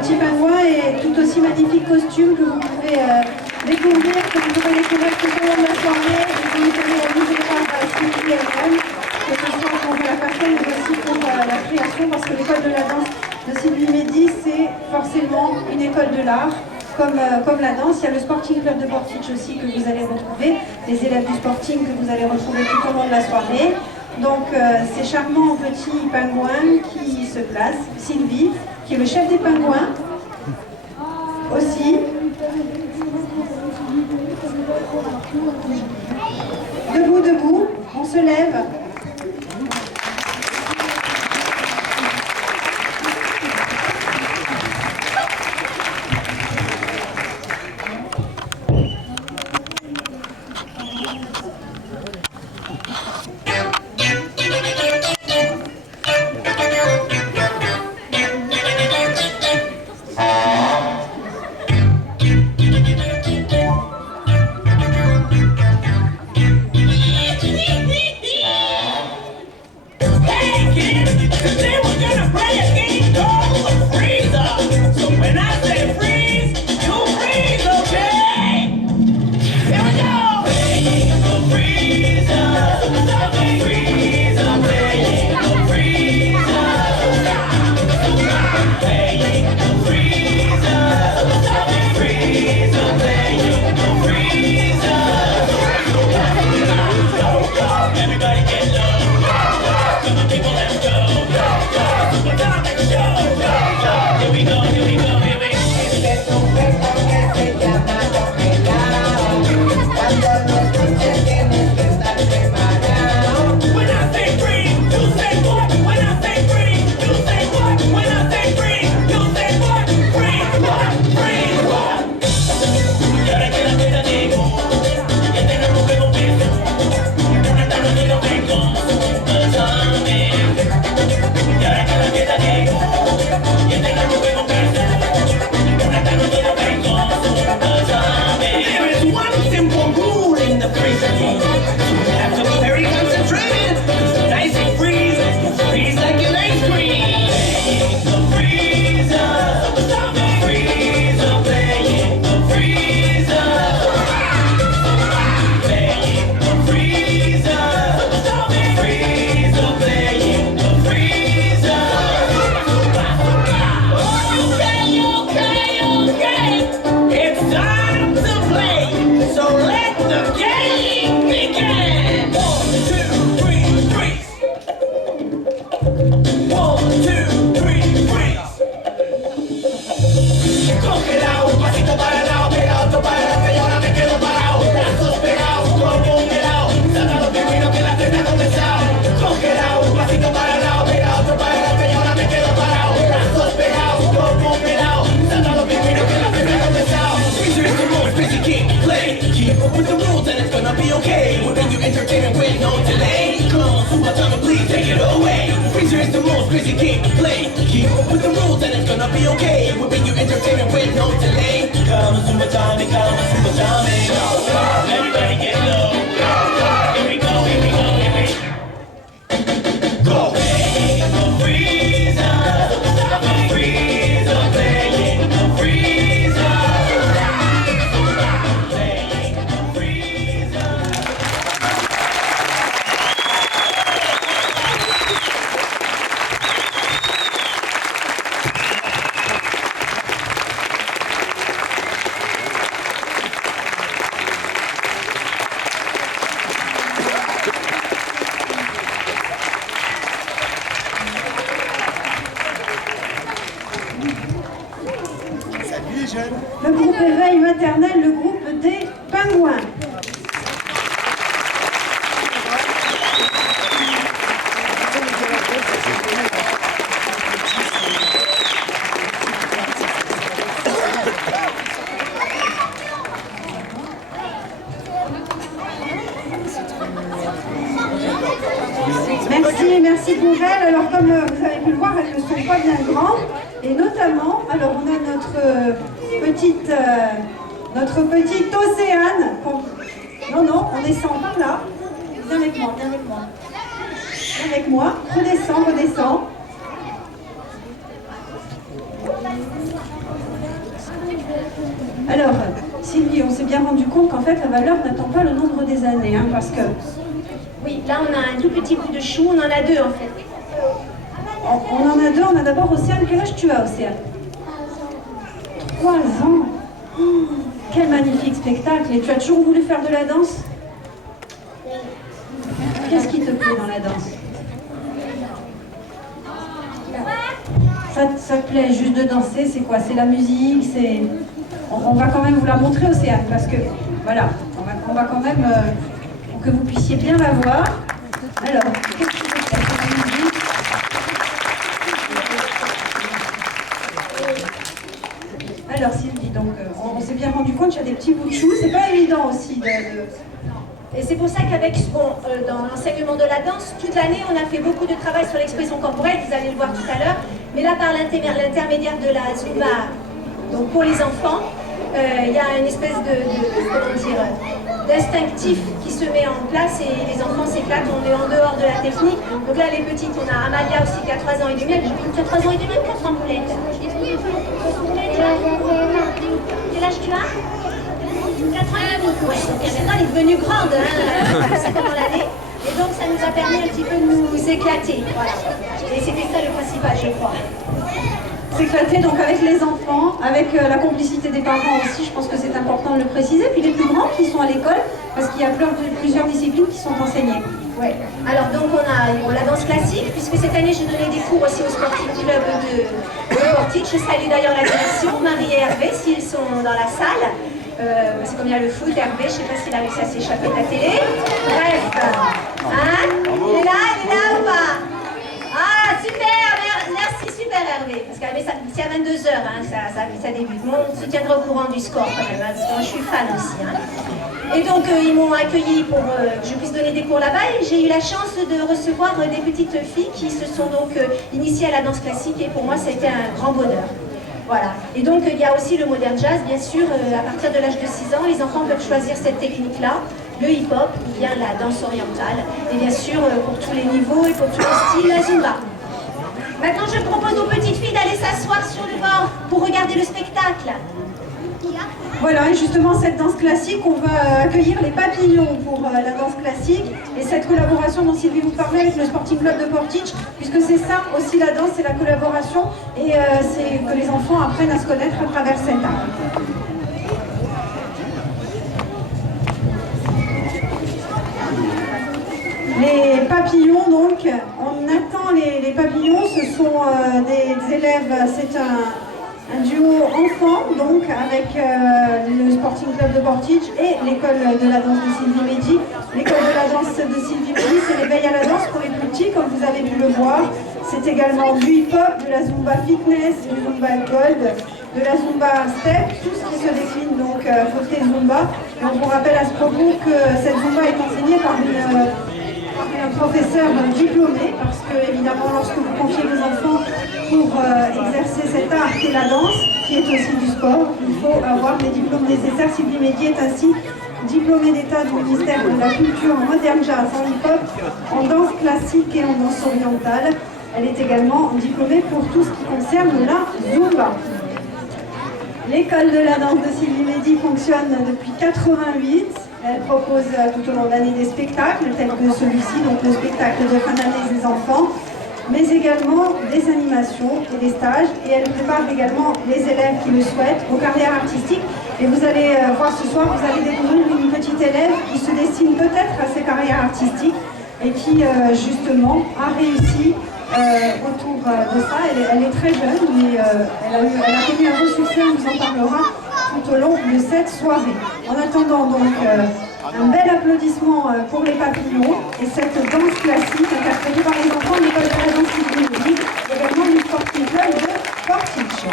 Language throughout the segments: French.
petit pingouin et tout aussi magnifique costume que vous pouvez découvrir, que vous pourrez découvrir tout au long de la soirée et que vous serez amusé par Sylvie elle-même, que ce soit pour la personne mais aussi pour la création, parce que l'école de la danse de Sylvie Mehdi, c'est forcément une école de l'art. Comme la danse, il y a le Sporting Club de Portich aussi que vous allez retrouver, les élèves du Sporting que vous allez retrouver tout au long de la soirée. Donc ces charmants petits pingouins qui se placent, Sylvie, qui est le chef des pingouins, aussi. Debout, debout, on se lève. Crazy game to play. Keep up with the rules and it's gonna be okay. We'll bring you entertainment with no delay. Come on, Zumba Tommy, come on, Zumba Tommy. Everybody get low. Here we go, here we go, here we go. Playing the freezer. The freezer, playing the freezer. Playing the freezer. Le groupe Éveil maternel, le groupe des pingouins. Merci pour elles. Alors comme vous avez pu le voir, elles ne sont pas bien grandes. Et notamment, alors on a notre petite Océane. Non, on descend par là. Viens avec moi, viens avec moi. Viens avec moi. Redescends, redescends. Alors, Sylvie, on s'est bien rendu compte qu'en fait, la valeur n'attend pas le nombre des années, hein, parce que... Oui, là, on a un tout petit bout de chou, on en a deux, en fait. On en a deux, on a d'abord Océane. Quel âge tu as, Océane? 3 ans. Oh, quel magnifique spectacle. Et tu as toujours voulu faire de la danse? Qu'est-ce qui te plaît dans la danse? Ça te plaît juste de danser? C'est quoi? C'est la musique? C'est... On va quand même vous la montrer, Océane, parce que, voilà, on va quand même, pour que vous puissiez bien la voir. Alors, qu'est-ce qui te plaît? C'est la musique. Alors Sylvie, donc on s'est bien rendu compte qu'il y a des petits bouts de chou, c'est pas évident aussi Et c'est pour ça qu'avec, dans l'enseignement de la danse, toute l'année, on a fait beaucoup de travail sur l'expression corporelle, vous allez le voir tout à l'heure, mais là, par l'intermédiaire de la Zumba, donc pour les enfants, il y a une espèce d'instinctif qui se met en place et les enfants s'éclatent, on est en dehors de la technique. Donc là, les petites, on a Amalia aussi qui a 3 ans et demi, tu as 3 ans et demi ou 4 ans, Poulette? Quel âge tu as? 4 ans et demi. Ouais, donc maintenant elle est devenue grande, hein, c'est pendant l'année. Et donc ça nous a permis un petit peu de nous éclater. Voilà. Et c'était ça le principal, je crois. S'éclater donc avec les enfants, avec la complicité des parents aussi, je pense que c'est important de le préciser. Puis les plus grands qui sont à l'école, parce qu'il y a plusieurs disciplines qui sont enseignées. Ouais. Alors donc on a la danse classique, puisque cette année j'ai donné des cours aussi au Sporting Club de Portage. Je salue d'ailleurs la direction, Marie et Hervé, s'ils sont dans la salle. C'est comme il y a le foot, Hervé, je ne sais pas s'il a réussi à s'échapper de la télé. Bref, hein? Il est là ou pas? Ah, super, merci, super Hervé. Parce que c'est à 22h, hein, ça débute. Bon, on se tiendra au courant du score quand même, hein, parce que moi je suis fan aussi. Hein. Et donc ils m'ont accueilli pour que je puisse donner des cours là-bas et j'ai eu la chance de recevoir des petites filles qui se sont donc initiées à la danse classique et pour moi ça a été un grand bonheur. Voilà. Et donc il y a aussi le modern jazz, bien sûr, à partir de l'âge de 6 ans, les enfants peuvent choisir cette technique-là, le hip-hop ou bien la danse orientale. Et bien sûr, pour tous les niveaux et pour tous les styles, la Zumba. Maintenant, je propose aux petites filles d'aller s'asseoir sur le banc pour regarder le spectacle. Voilà, et justement cette danse classique, on va accueillir les papillons pour la danse classique et cette collaboration dont Sylvie vous parlait avec le Sporting Club de Portage, puisque c'est ça aussi la danse, c'est la collaboration et c'est que les enfants apprennent à se connaître à travers cet art. Les papillons, donc, on attend les papillons, ce sont des élèves, c'est un duo enfant, donc, avec le Sporting Club de Portage et l'école de la danse de Sylvie Mehdi. L'école de la danse de Sylvie Mehdi, c'est l'éveil à la danse pour les plus petits, comme vous avez pu le voir. C'est également du hip-hop, de la Zumba Fitness, du Zumba Gold, de la Zumba Step, tout ce qui se décline donc côté Zumba. Et on vous rappelle à ce propos que cette Zumba est enseignée par un professeur diplômé, parce que évidemment lorsque vous confiez vos enfants pour exercer cet art qu'est la danse, qui est aussi du sport, il faut avoir les diplômes nécessaires. Sylvie Mehdi est ainsi diplômée d'État du ministère de la Culture en modern jazz, en hip-hop, en danse classique et en danse orientale. Elle est également diplômée pour tout ce qui concerne la Zumba. L'école de la danse de Sylvie Mehdi fonctionne depuis 88. Elle propose tout au long de l'année des spectacles tels que celui-ci, donc le spectacle de fin d'année des enfants, mais également des animations et des stages. Et elle prépare également les élèves qui le souhaitent aux carrières artistiques. Et vous allez voir ce soir, vous allez découvrir une petite élève qui se destine peut-être à ces carrières artistiques et qui justement a réussi autour de ça. Elle est très jeune, mais elle a connu un beau succès, on vous en parlera tout au long de cette soirée. En attendant donc un bel applaudissement pour les papillons et cette danse classique interprétée par les enfants de l'école de la danse Sylvie Mehdi, également du Sporting Club de Portage.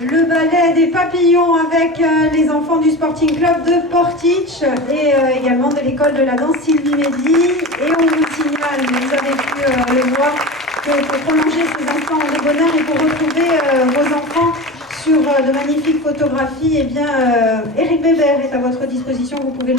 Le ballet des papillons avec les enfants du Sporting Club de Portich et également de l'école de la danse Sylvie Mehdi. Et on vous signale, vous avez pu le voir, que pour prolonger ces instants de bonheur et pour retrouver vos enfants sur de magnifiques photographies, eh bien, Eric Weber est à votre disposition, vous pouvez le voir.